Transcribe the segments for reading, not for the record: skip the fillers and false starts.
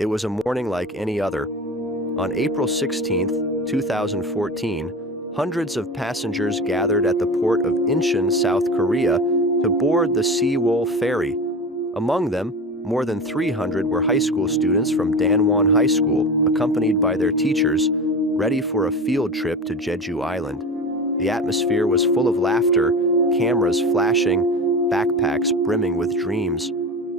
It was a morning like any other. On April 16th, 2014, hundreds of passengers gathered at the port of Incheon, South Korea, to board the Sewol Ferry. Among them, more than 300 were high school students from Danwon High School, accompanied by their teachers, ready for a field trip to Jeju Island. The atmosphere was full of laughter, cameras flashing, backpacks brimming with dreams.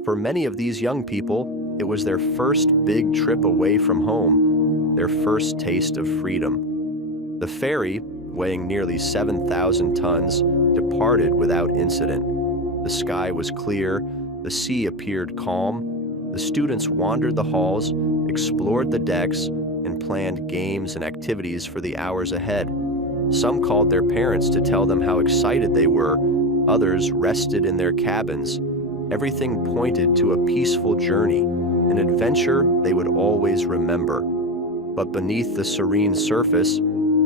For many of these young people, it was their first big trip away from home, their first taste of freedom. The ferry, weighing nearly 7,000 tons, departed without incident. The sky was clear, the sea appeared calm. The students wandered the halls, explored the decks, and planned games and activities for the hours ahead. Some called their parents to tell them how excited they were. Others rested in their cabins. Everything pointed to a peaceful journey, an adventure they would always remember. But beneath the serene surface,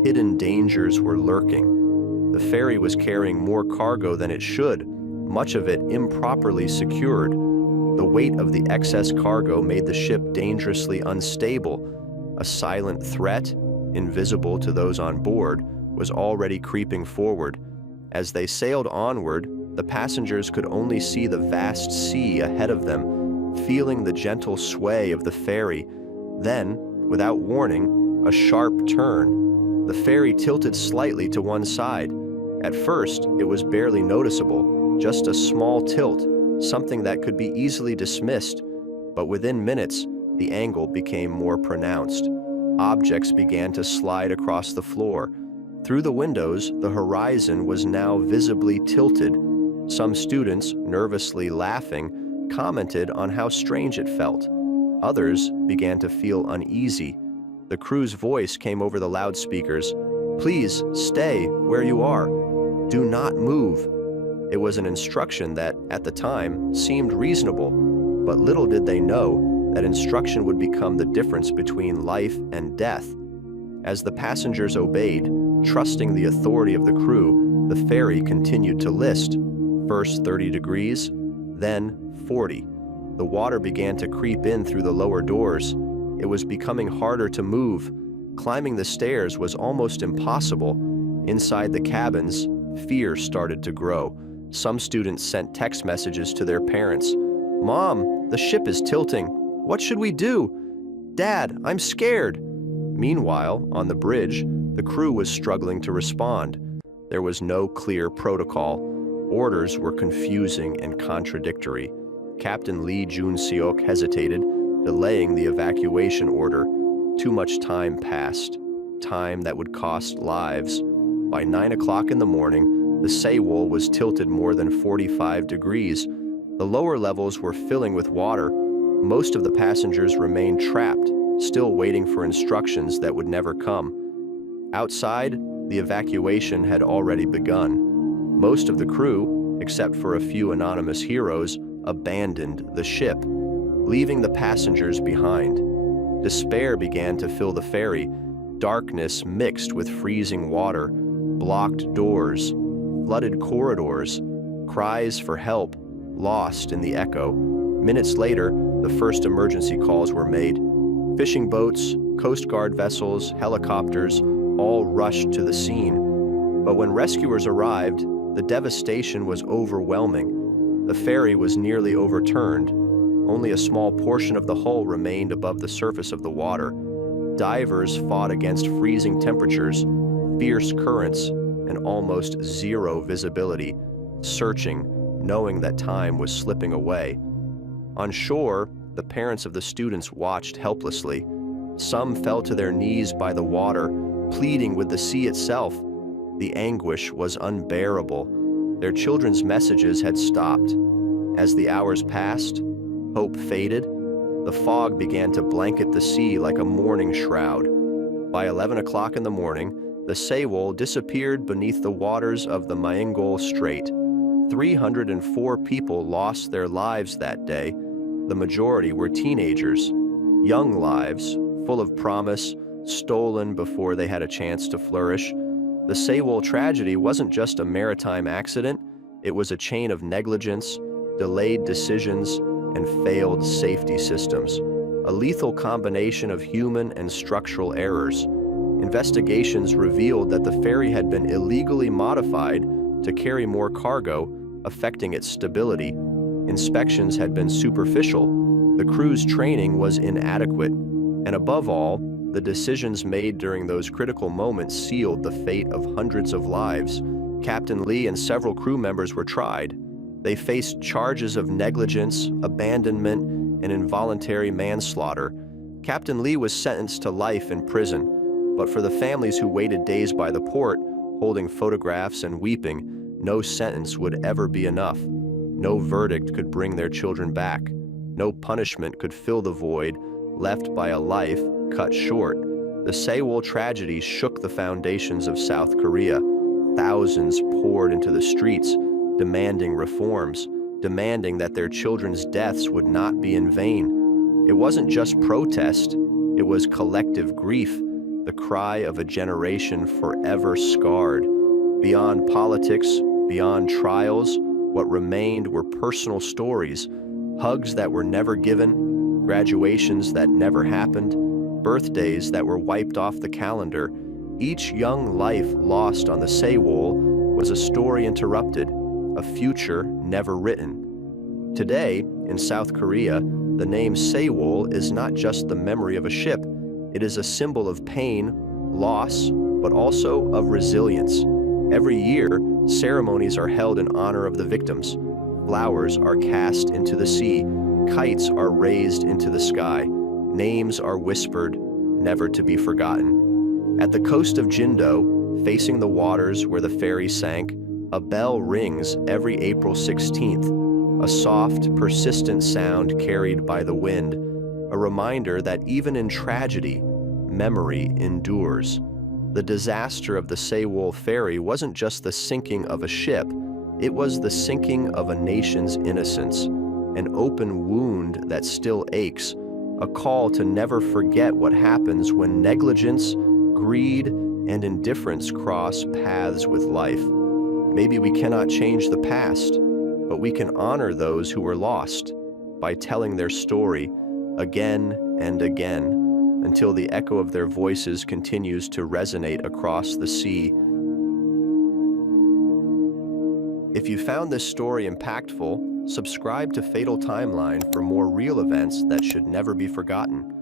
hidden dangers were lurking. The ferry was carrying more cargo than it should, much of it improperly secured. The weight of the excess cargo made the ship dangerously unstable. A silent threat, invisible to those on board, was already creeping forward. As they sailed onward, the passengers could only see the vast sea ahead of them, feeling the gentle sway of the ferry. Then, without warning, a sharp turn. The ferry tilted slightly to one side. At first, it was barely noticeable, just a small tilt, something that could be easily dismissed. But within minutes, the angle became more pronounced. Objects began to slide across the floor. Through the windows, the horizon was now visibly tilted. Some students, nervously laughing, commented on how strange it felt. Others began to feel uneasy. The crew's voice came over the loudspeakers. "Please stay where you are. Do not move." It was an instruction that, at the time, seemed reasonable, but little did they know that instruction would become the difference between life and death. As the passengers obeyed, trusting the authority of the crew, the ferry continued to list. First 30 degrees, then 40. The water began to creep in through the lower doors. It was becoming harder to move. Climbing the stairs was almost impossible. Inside the cabins, fear started to grow. Some students sent text messages to their parents. "Mom, the ship is tilting. What should we do? Dad, I'm scared." Meanwhile, on the bridge, the crew was struggling to respond. There was no clear protocol. Orders were confusing and contradictory. Captain Lee Jun-seok hesitated, delaying the evacuation order. Too much time passed, time that would cost lives. By 9 o'clock in the morning, the Sewol was tilted more than 45 degrees. The lower levels were filling with water. Most of the passengers remained trapped, still waiting for instructions that would never come. Outside, the evacuation had already begun. Most of the crew, except for a few anonymous heroes, abandoned the ship, leaving the passengers behind. Despair began to fill the ferry. Darkness mixed with freezing water, blocked doors, flooded corridors, cries for help, lost in the echo. Minutes later, the first emergency calls were made. Fishing boats, Coast Guard vessels, helicopters, all rushed to the scene. But when rescuers arrived, the devastation was overwhelming. The ferry was nearly overturned. Only a small portion of the hull remained above the surface of the water. Divers fought against freezing temperatures, fierce currents, and almost zero visibility, searching, knowing that time was slipping away. On shore, the parents of the students watched helplessly. Some fell to their knees by the water, pleading with the sea itself. The anguish was unbearable. Their children's messages had stopped. As the hours passed, hope faded. The fog began to blanket the sea like a mourning shroud. By 11 o'clock in the morning, the Sewol disappeared beneath the waters of the Maengol Strait. 304 people lost their lives that day. The majority were teenagers. Young lives, full of promise, stolen before they had a chance to flourish. The Sewol tragedy wasn't just a maritime accident, it was a chain of negligence, delayed decisions, and failed safety systems. a lethal combination of human and structural errors. Investigations revealed that the ferry had been illegally modified to carry more cargo, affecting its stability. Inspections had been superficial, the crew's training was inadequate, and above all, the decisions made during those critical moments sealed the fate of hundreds of lives. Captain Lee and several crew members were tried. They faced charges of negligence, abandonment, and involuntary manslaughter. Captain Lee was sentenced to life in prison, but for the families who waited days by the port, holding photographs and weeping, no sentence would ever be enough. No verdict could bring their children back. No punishment could fill the void left by a life cut short. The Sewol tragedy shook the foundations of South Korea. Thousands poured into the streets, demanding reforms, demanding that their children's deaths would not be in vain. It wasn't just protest, it was collective grief, the cry of a generation forever scarred. Beyond politics, beyond trials, what remained were personal stories, hugs that were never given, graduations that never happened, birthdays that were wiped off the calendar. Each young life lost on the Sewol was a story interrupted, a future never written. Today, in South Korea, the name Sewol is not just the memory of a ship. It is a symbol of pain, loss, but also of resilience. Every year, ceremonies are held in honor of the victims. Flowers are cast into the sea, kites are raised into the sky, names are whispered, never to be forgotten. At the coast of Jindo, facing the waters where the ferry sank, a bell rings every April 16th, a soft, persistent sound carried by the wind, a reminder that even in tragedy, memory endures. The disaster of the Sewol Ferry wasn't just the sinking of a ship, it was the sinking of a nation's innocence, an open wound that still aches, a call to never forget what happens when negligence, greed, and indifference cross paths with life. Maybe we cannot change the past, but we can honor those who were lost by telling their story again and again, until the echo of their voices continues to resonate across the sea. If you found this story impactful, subscribe to Fatal Timeline for more real events that should never be forgotten.